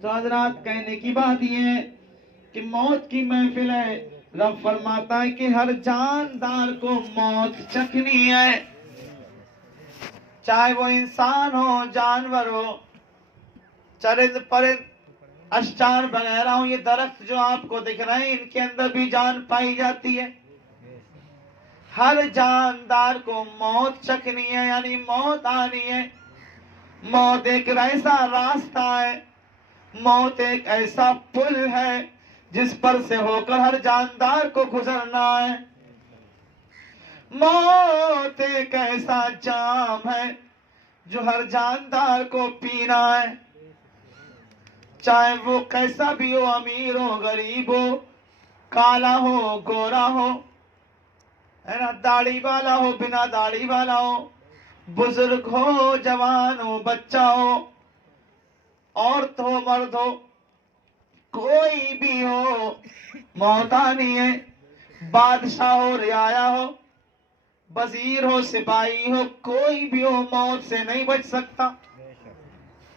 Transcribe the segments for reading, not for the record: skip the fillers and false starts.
तो हजरात कहने की बात यह है कि मौत की महफिल है। रब फरमाता है कि हर जानदार को मौत चखनी है, चाहे वो इंसान हो, जानवर हो, चरिंद परिंद, अष्टार वगैरह हो। ये दरख्त जो आपको दिख रहे हैं, इनके अंदर भी जान पाई जाती है। हर जानदार को मौत चखनी है, यानी मौत आनी है। मौत एक ऐसा रास्ता है, मौत एक ऐसा पुल है जिस पर से होकर हर जानदार को गुजरना है। मौत एक ऐसा जाम है जो हर जानदार को पीना है, चाहे वो कैसा भी हो, अमीर हो, गरीब हो, काला हो, गोरा हो, है ना, दाढ़ी वाला हो, बिना दाढ़ी वाला हो, बुजुर्ग हो, जवान हो, बच्चा हो, औरत हो, मर्द हो, कोई भी हो, मौत आनी है। बादशाह हो, रियाया हो, वजीर हो, सिपाही हो, कोई भी हो, मौत से नहीं बच सकता।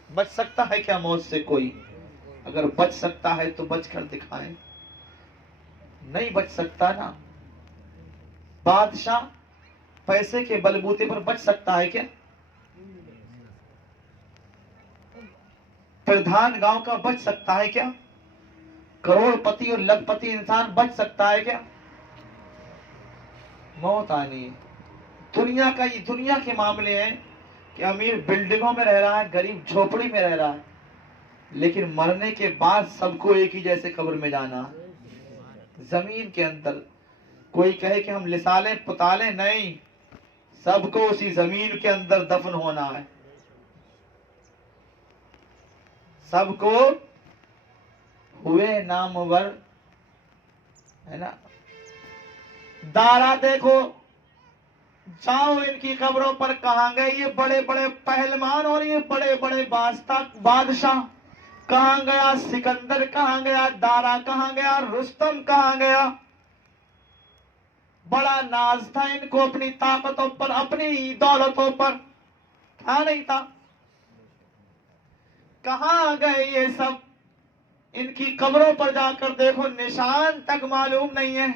बच सकता है क्या मौत से कोई? अगर बच सकता है तो बच कर दिखाएं। नहीं बच सकता ना। बादशाह पैसे के बलबूते पर बच सकता है क्या? प्रधान गांव का बच सकता है क्या? करोड़पति और लखपति इंसान बच सकता है क्या? मौत आनी है। दुनिया के मामले हैं कि अमीर बिल्डिंगों में रह रहा है, गरीब झोपड़ी में रह रहा है, लेकिन मरने के बाद सबको एक ही जैसे कब्र में जाना है। जमीन के अंदर कोई कहे कि हम लिसाले पुताले, नहीं, सबको उसी जमीन के अंदर दफन होना है। सबको हुए नामवर, है ना। दारा देखो, जाओ इनकी कब्रों पर, कहां गए ये बड़े बड़े पहलवान और ये बड़े बड़े बादशाह? कहां गया सिकंदर? कहां गया दारा? कहां गया रुस्तम? कहां गया? बड़ा नाज था इनको अपनी ताकतों पर, अपनी दौलतों पर, था नहीं था? कहां गए ये सब? इनकी कब्रों पर जाकर देखो, निशान तक मालूम नहीं है।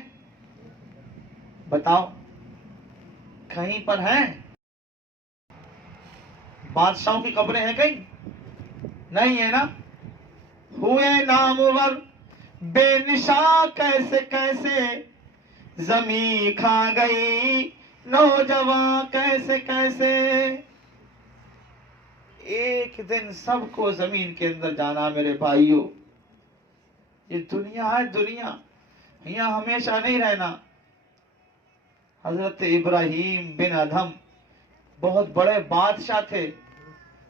बताओ, कहीं पर है? बादशाहों की कब्रें हैं कहीं? नहीं है ना। हुए नामवर बेनिशा, कैसे कैसे जमी खा गई नौजवान, कैसे कैसे। एक दिन सबको जमीन के अंदर जाना मेरे भाइयों। ये दुनिया है, दुनिया यहाँ हमेशा नहीं रहना। हजरत इब्राहिम बिन अदहम बहुत बड़े बादशाह थे।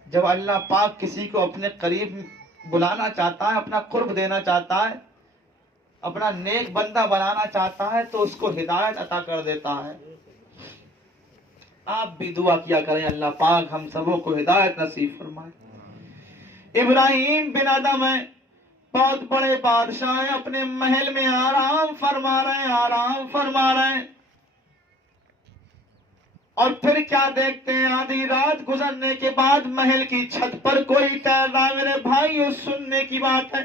जब अल्लाह पाक किसी को अपने करीब बुलाना चाहता है, अपना कुर्ब देना चाहता है, अपना नेक बंदा बनाना चाहता है, तो उसको हिदायत अता कर देता है। आप भी दुआ किया करें, अल्लाह पाक हम सबों को हिदायत नसीब फरमाए। इब्राहिम बिन अदहम है, बहुत बड़े बादशाह हैं, अपने महल में आराम फरमा रहे हैं, आराम फरमा रहे हैं। और फिर क्या देखते हैं, आधी रात गुजरने के बाद महल की छत पर कोई टहल रहा है। मेरे भाइयों, सुनने की बात है,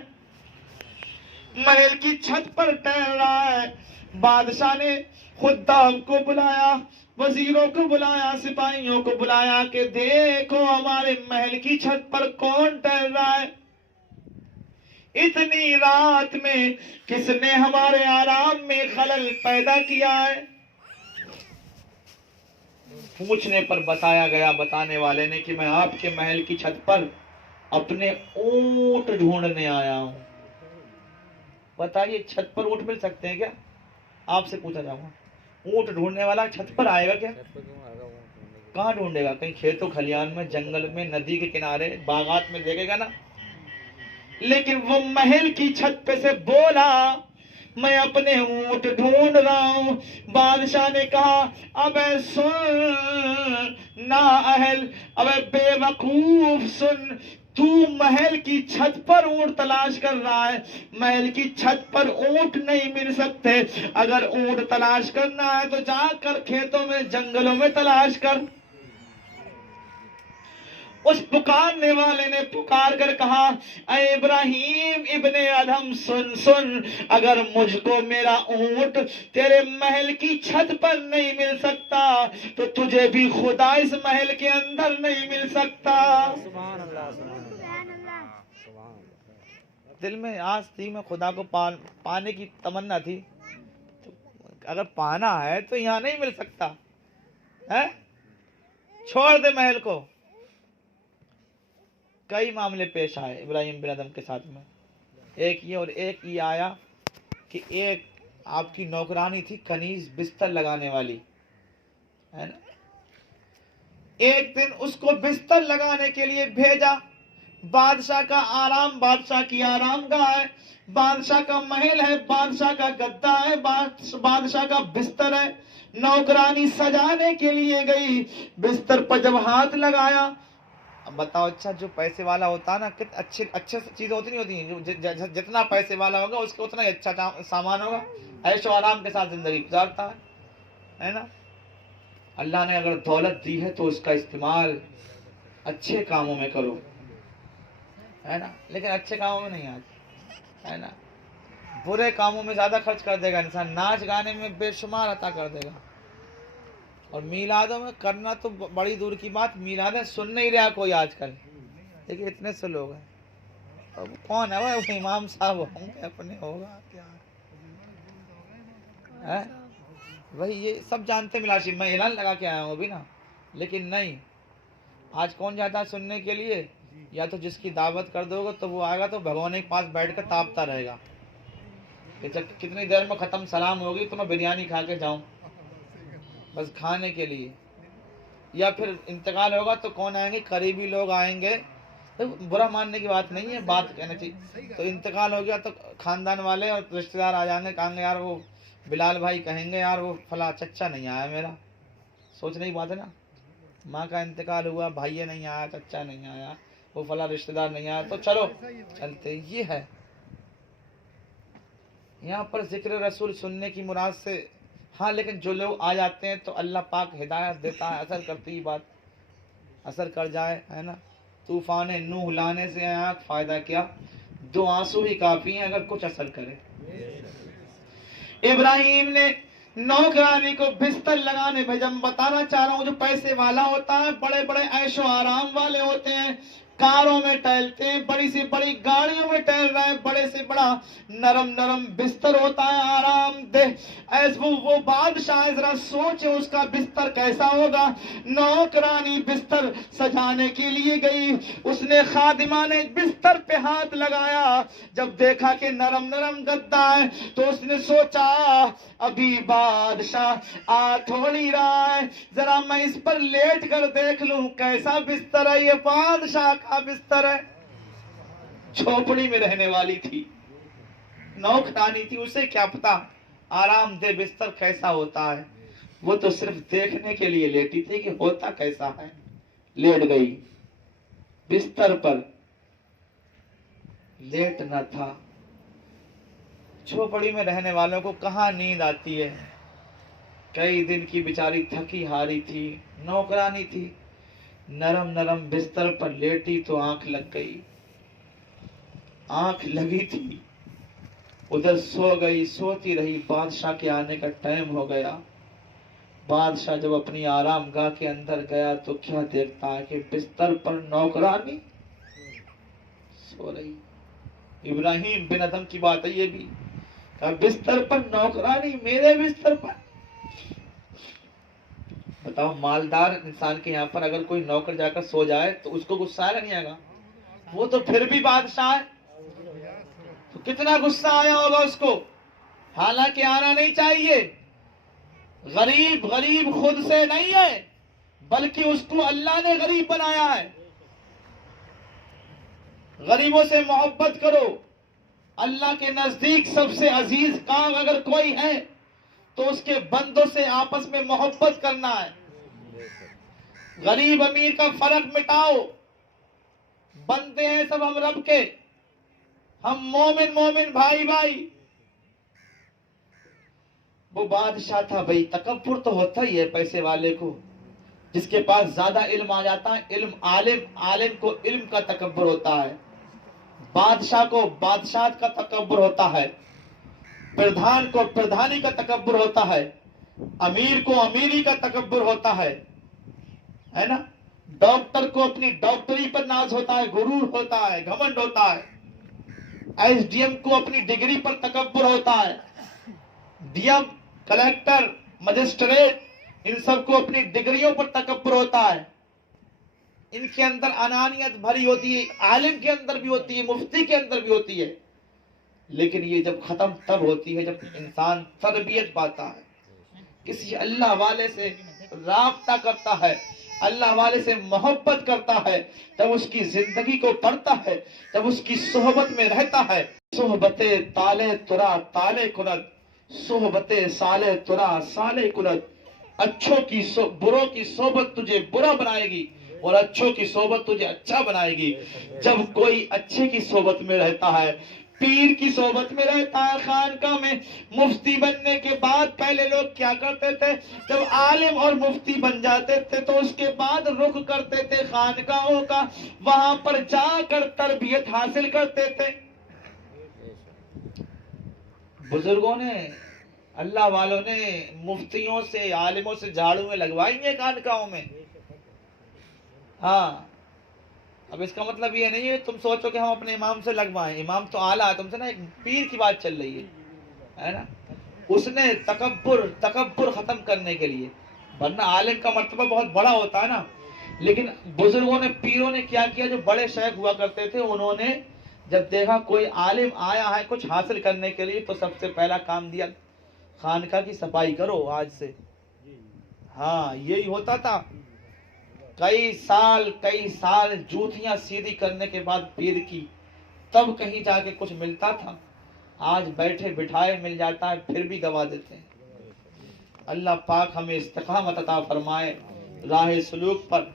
महल की छत पर टहल रहा है। बादशाह ने खुद्दाम को बुलाया, वजीरों को बुलाया, सिपाहियों को बुलाया कि देखो हमारे महल की छत पर कौन टहल रहा है। इतनी रात में किसने हमारे आराम में खलल पैदा किया है? पूछने पर बताया गया, बताने वाले ने, कि मैं आपके महल की छत पर अपने ऊंट ढूंढने आया हूं। बताइए, छत पर ऊंट मिल सकते हैं क्या? आपसे पूछा जाऊंगा, ऊंट ढूंढने वाला छत पर आएगा क्या? कहाँ ढूंढेगा? कहीं खेतों खलियान में, जंगल में, नदी के किनारे, बागात में देखेगा ना। लेकिन वो महल की छत पे से बोला, मैं अपने ऊंट ढूंढ रहा हूं। बादशाह ने कहा, अबे सुन ना अहल, अबे बेवकूफ सुन, तू महल की छत पर ऊंट तलाश कर रहा है। महल की छत पर ऊंट नहीं मिल सकते। अगर ऊंट तलाश करना है तो जाकर खेतों में, जंगलों में तलाश कर। उस पुकारने वाले ने पुकार कर कहा, अरे इब्राहिम इब्ने अदम सुन सुन, अगर मुझको मेरा ऊंट तेरे महल की छत पर नहीं मिल सकता तो तुझे भी खुदा इस महल के अंदर नहीं मिल सकता। दिल में आस थी, मैं खुदा को पाने की तमन्ना थी, तो अगर पाना है तो यहाँ नहीं मिल सकता है, छोड़ दे महल को। कई मामले पेश आए इब्राहिम बिन अदम के साथ में, एक ये और एक ये आया कि एक आपकी नौकरानी थी कनीज बिस्तर लगाने वाली, है ना। एक दिन उसको बिस्तर लगाने के लिए भेजा। बादशाह का आराम, बादशाह की आरामगाह है, बादशाह का महल है, बादशाह का गद्दा है, बादशाह का बिस्तर है। नौकरानी सजाने के लिए गई, बिस्तर पर जब हाथ लगाया, अब बताओ, अच्छा जो पैसे वाला होता है ना, कितने अच्छे अच्छे चीजें होती नहीं होती, जितना पैसे वाला होगा उसके उतना ही अच्छा सामान होगा, ऐशो आराम के साथ जिंदगी गुजारता है ना। अल्लाह ने अगर दौलत दी है तो उसका इस्तेमाल अच्छे कामों में करो, है ना, लेकिन अच्छे कामों में नहीं आज, है ना। बुरे कामों में ज्यादा खर्च कर देगा इंसान, नाच गाने में बेशुमार अता कर देगा। और मीलादों में करना तो बड़ी दूर की बात, मीलादें सुन नहीं रहा कोई आजकल, देखिए इतने से लोग हैं। अब कौन है वो इमाम साहब होंगे अपने, होगा क्या है वही, ये सब जानते मिलाशी, मैं ऐलान लगा के आया हूँ अभी ना, लेकिन नहीं, आज कौन जाता है सुनने के लिए, या तो जिसकी दावत कर दोगे तो वो आएगा तो भगवान के पास बैठ कर तापता रहेगा कि कितनी देर में खत्म सलाम होगी तो मैं बिरयानी खा के जाऊं, बस खाने के लिए। या फिर इंतकाल होगा तो कौन आएंगे, करीबी लोग आएंगे, तो बुरा मानने की बात नहीं है, बात कहना चाहिए। तो इंतकाल हो गया तो खानदान वाले और रिश्तेदार आ जाएंगे, कहेंगे यार वो बिलाल भाई, कहेंगे यार वो फला चच्चा नहीं आया मेरा, सोचने की बात है ना, माँ का इंतकाल हुआ, भाई नहीं आया, चच्चा नहीं आया, वो फला रिश्तेदार नहीं आया, तो चलो चलते। ये है यहाँ पर जिक्र रसूल सुनने की मुराद से, हाँ, लेकिन जो लोग आ जाते हैं तो अल्लाह पाक हिदायत देता है, असर करती बात, असर कर जाए, है ना। तूफान नूह लाने से आँख फायदा क्या, 2 आंसू ही काफी हैं अगर कुछ असर करे। इब्राहिम ने नौकरानी को बिस्तर लगाने भेजा। मैं बताना चाह रहा हूँ, जो पैसे वाला होता है, बड़े बड़े ऐशो आराम वाले होते हैं, कारों में टहलते हैं, बड़ी से बड़ी गाड़ियों में टहल रहे हैं, बड़े से बड़ा नरम नरम बिस्तर होता है, आराम दे। वो बादशाह जरा सोचे उसका बिस्तर कैसा होगा। नौकरानी बिस्तर सजाने के लिए गई, उसने खादिमा ने बिस्तर पे हाथ लगाया, जब देखा कि नरम नरम गद्दा है तो उसने सोचा अभी बादशाह आ थोड़ी रहा है, जरा मैं इस पर लेट कर देख लूं कैसा बिस्तर है, ये बादशाह का बिस्तर है। झोपड़ी में रहने वाली थी, नौकरानी थी, उसे क्या पता आराम दे बिस्तर कैसा होता है, वो तो सिर्फ देखने के लिए लेटी थी कि होता कैसा है। लेट गई, बिस्तर पर लेटना था। झोपड़ी में रहने वालों को कहाँ नींद आती है, कई दिन की बेचारी थकी हारी थी, नौकरानी थी, नरम नरम बिस्तर पर लेटी तो आंख लग गई, आंख लगी थी, उधर सो गई, सोती रही। बादशाह के आने का टाइम हो गया। बादशाह जब अपनी आरामगाह के अंदर गया तो क्या देखता है कि बिस्तर पर नौकरानी सो रही। इब्राहिम बिन अदम की बात है ये भी, बिस्तर पर नौकरानी, मेरे बिस्तर पर। बताओ, मालदार इंसान के यहाँ पर अगर कोई नौकर जाकर सो जाए तो उसको गुस्सा आएगा नहीं आएगा, वो तो फिर भी बादशाह है, तो कितना गुस्सा आया होगा उसको। हालांकि आना नहीं चाहिए, गरीब गरीब खुद से नहीं है, बल्कि उसको अल्लाह ने गरीब बनाया है। गरीबों से मोहब्बत करो। अल्लाह के नजदीक सबसे अजीज काम अगर कोई है तो उसके बंदों से आपस में मोहब्बत करना है। गरीब अमीर का फर्क मिटाओ, बंदे हैं सब हम रब के, हम मोमिन मोमिन भाई भाई। वो बादशाह था भाई, तकब्बुर तो होता ही है पैसे वाले को, जिसके पास ज्यादा इल्म आ जाता है, इल्म आलिम को इल्म का तकब्बुर होता है, बादशाह को बादशाह का तकब्बुर होता है, प्रधान को प्रधानी का तकब्बुर होता है, अमीर को अमीरी का तकब्बुर होता है ना। डॉक्टर को अपनी डॉक्टरी पर नाज होता है, गुरूर होता है, घमंड होता है। एसडीएम को अपनी डिग्री पर तकब्बुर होता है। डीएम, कलेक्टर, मजिस्ट्रेट, इन सबको अपनी डिग्रियों पर तकब्बुर होता है। इनके अंदर अनानियत भरी होती है, आलिम के अंदर भी होती है, मुफ्ती के अंदर भी होती है। लेकिन ये जब खत्म तब होती है जब इंसान तरबियत पाता है, किसी अल्लाह वाले से राब्ता करता है, अल्लाह वाले से मोहब्बत करता है, जब उसकी जिंदगी को पढ़ता है, जब उसकी सोहबत में रहता है। सोहबते ताले तुरा ताले कुनत, सोहबते साले तुरा साले कुनत। अच्छों की बुरों की सोहबत तुझे बुरा बनाएगी और अच्छों की सोहबत तुझे अच्छा बनाएगी। जब कोई अच्छे की सोहबत में रहता है, पीर की सोहबत में रहता है, खानका में मुफ्ती बनने के बाद पहले लोग क्या करते थे, जब आलिम और मुफ्ती बन जाते थे तो उसके बाद रुख करते थे खानकाओं का, वहां पर जाकर तरबियत हासिल करते थे। बुजुर्गों ने, अल्लाह वालों ने मुफ्तियों से, आलिमों से झाड़ू में लगवाई है खानकाओं में। हाँ, अब इसका मतलब ये नहीं है तुम सोचो कि हम अपने इमाम से लगवाएं, इमाम तो आला है, तुमसे ना एक पीर की बात चल रही है ना। उसने तकब्बुर खत्म करने के लिए, वरना आलिम का मर्तबा बहुत बड़ा होता है ना। लेकिन बुजुर्गों ने, पीरों ने क्या किया, जो बड़े शेख हुआ करते थे, उन्होंने जब देखा कोई आलिम आया है कुछ हासिल करने के लिए, तो सबसे पहला काम दिया, खानका की सफाई करो आज से। हाँ, यही होता था। कई साल जूतियां सीधी करने के बाद पीर की, तब कहीं जाके कुछ मिलता था। आज बैठे बिठाए मिल जाता है, फिर भी दबा देते हैं। अल्लाह पाक हमें इस्तिकामत अता फरमाए, राह सलूक पर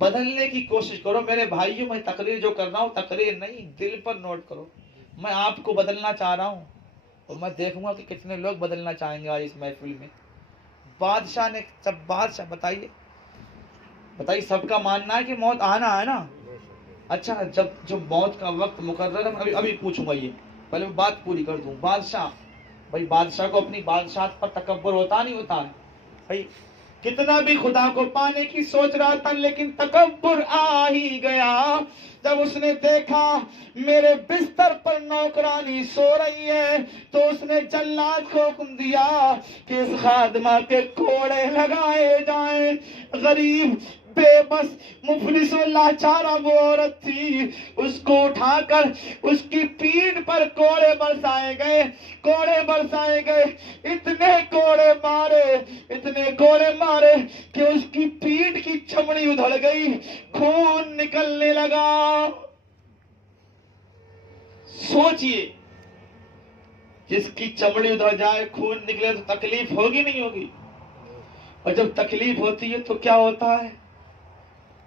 बदलने की कोशिश करो। मेरे भाइयों, मैं तकरीर जो कर रहा हूँ, तकरीर नहीं, दिल पर नोट करो। मैं आपको बदलना चाह रहा हूँ और मैं देखूंगा कि कितने लोग बदलना चाहेंगे आज इस महफिल में। बादशाह ने, जब बादशाह, बताइए सबका मानना है कि मौत आना है ना। अच्छा, जब मौत का वक्त मुकर्रर है, अभी पूछूंगा, ये पहले मैं बात पूरी कर दूं। बादशाह, भाई बादशाह को अपनी बादशाह पर तकब्बुर होता नहीं होता है भाई। कितना भी खुदा को पाने की सोच रहा था, लेकिन तकब्बुर आ ही गया जब उसने देखा मेरे बिस्तर पर नौकरानी सो रही है, तो उसने जल्लाद को हुक्म दिया कि इस खादिमा के कोड़े लगाए जाएं। गरीब, बेबस, मुफलिस और लाचारा वो औरत थी, उसको उठाकर उसकी पीठ पर कोड़े बरसाए गए। इतने कोड़े मारे कि उसकी पीठ की चमड़ी उधड़ गई, खून निकलने लगा। सोचिए, जिसकी चमड़ी उधड़ जाए, खून निकले, तो तकलीफ होगी नहीं होगी? और जब तकलीफ होती है तो क्या होता है?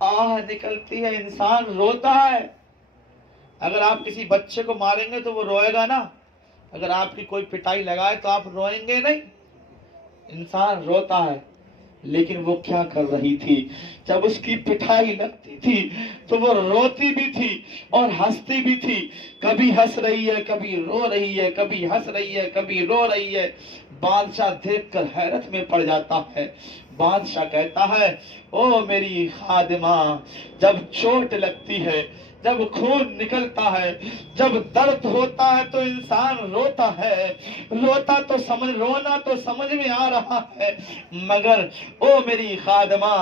आह निकलती है, इंसान रोता है। अगर आप किसी बच्चे को मारेंगे तो वो रोएगा ना, अगर आपकी कोई पिटाई लगाए तो आप रोएंगे नहीं, इंसान रोता है। लेकिन वो क्या कर रही थी, जब उसकी पिटाई लगती थी तो वो रोती भी थी और हंसती भी थी। कभी हंस रही है, कभी रो रही है, कभी हंस रही है, कभी रो रही है। बादशाह देखकर हैरत में पड़ जाता है। बादशाह कहता है, ओ मेरी खादिमा, जब चोट लगती है, जब खून निकलता है, जब दर्द होता है तो इंसान रोता है। रोना तो समझ में आ रहा है, मगर ओ मेरी खादिमा,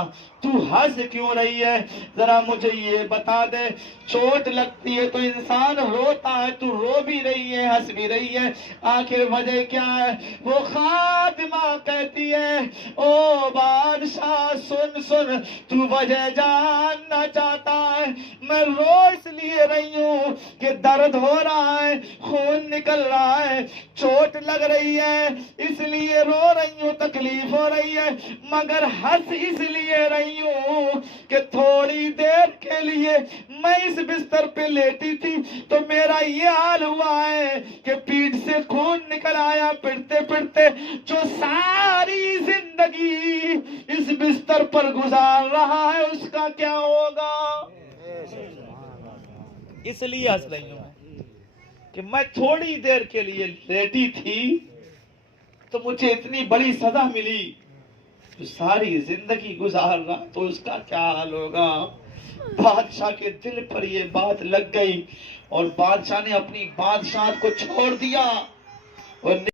तू हंस क्यों रही है? जरा मुझे ये बता दे। चोट लगती है तो इंसान रोता है, तू रो भी रही है, हंस भी रही है, आखिर वजह क्या है? वो खादिमा कहती है, ओ बादशाह सुन, तू वजह जानना चाहता है। मैं रो इसलिए रही हूँ कि दर्द हो रहा है, खून निकल रहा है, चोट लग रही है, इसलिए रो रही हूँ, तकलीफ हो रही है। मगर हंस इसलिए रही रही हूँ कि थोड़ी देर के लिए मैं इस बिस्तर पे लेटी थी तो मेरा ये हाल हुआ है कि पीठ से खून निकल आया पिटते पिटते। जो सारी जिंदगी इस बिस्तर पर गुजार रहा है उसका क्या होगा? इसलिए हंस रही हूं मैं कि मैं थोड़ी देर के लिए लेटी थी तो मुझे इतनी बड़ी सजा मिली, जो सारी जिंदगी गुजार रहा तो उसका क्या हाल होगा। बादशाह के दिल पर ये बात लग गई और बादशाह ने अपनी बादशाह को छोड़ दिया और